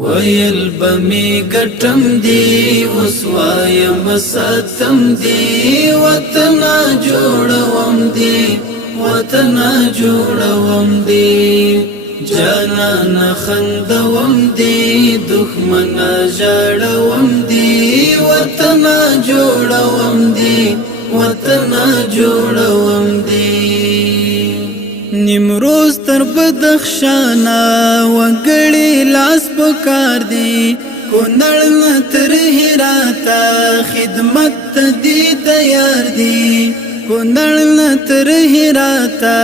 ویل بمی گٹم دی وسوایم ستم دی وطنا جوړوم دی وطنا جوړوم دی جانان خندوم دی دښمن ژړوم دی وطنا جوړوم دی وطنا جوړوم دی نیمروز تر بدخشانا وګړي لاس پکار دی کونړ تر هراتا خدمت دی تیار دی کونړ تر هراتا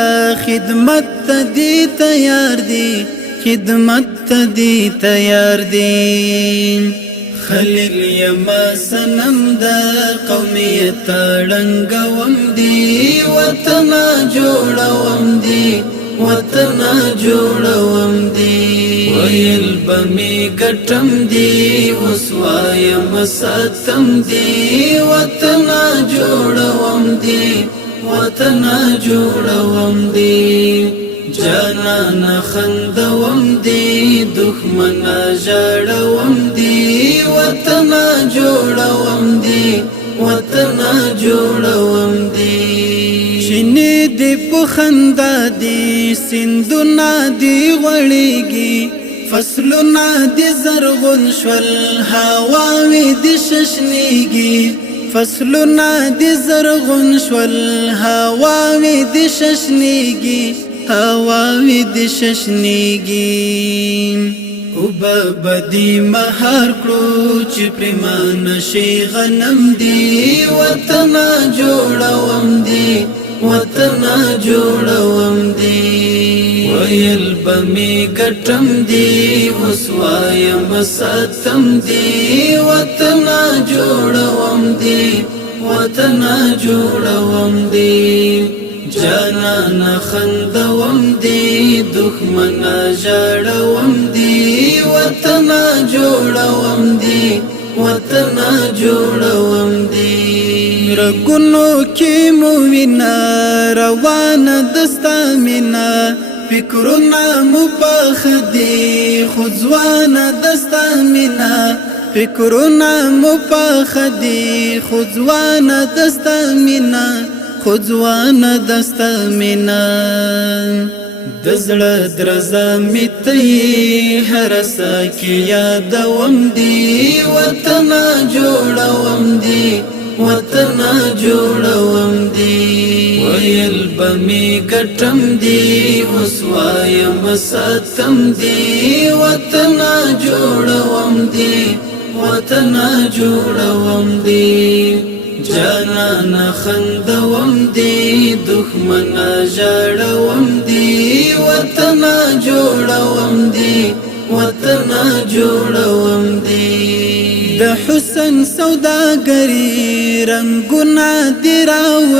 خدمت دی تیار دی خدمت دی تیار دی خلیل یما سنم دا قومیت رنگوم دی وطنا جوړوم دی وطنا جوړوم دی ویل بمی گٹم دی وسوایم ستم دی وطنا جوړوم دی وطنا جوړوم دی جانان خندوم دی دښمن ژړوم دی وطنا جوړوم دی وطنا جوړوم دی شینې دی په خندا دی سیندونه دی غوړېږي فصلونه دی زرغون شول هواوې دی ششنېږي فصلونه دی زرغون شول هواوې دی ششنېږي هواوې دی ششنېږي وبدی مهار کړو چې پریمان شي غنم دی وطنا جوړوم دی وطنا جوړوم دی ویل بمی گٹم دی وسوایم ستم دی وطنا جوړوم دی وطنا جوړوم دی جانان خندوم دی دښمن ژړوم دی وطنا جوړوم دی وطنا جوړوم دی رګونو کې مو وینا روان دستا مینا فکرونه مو پخ دی خو ځوان دستا مینا فکرونه مو پخ دی خو ځوان دستا مینا خځوان دستا مینا دزړه درزا میته هر سکه یادوم دی وطنا جوړوم دی وطنا جوړوم دی ویل بمی گٹم دی وسوایم ستم دی وطنا جوړوم دی وطنا جوړوم دی جانان خندوم دی دښمن ژړوم دی وطنا جوړوم دی وطنا جوړوم دی د حسن سوداګری رنگونه دی راوړي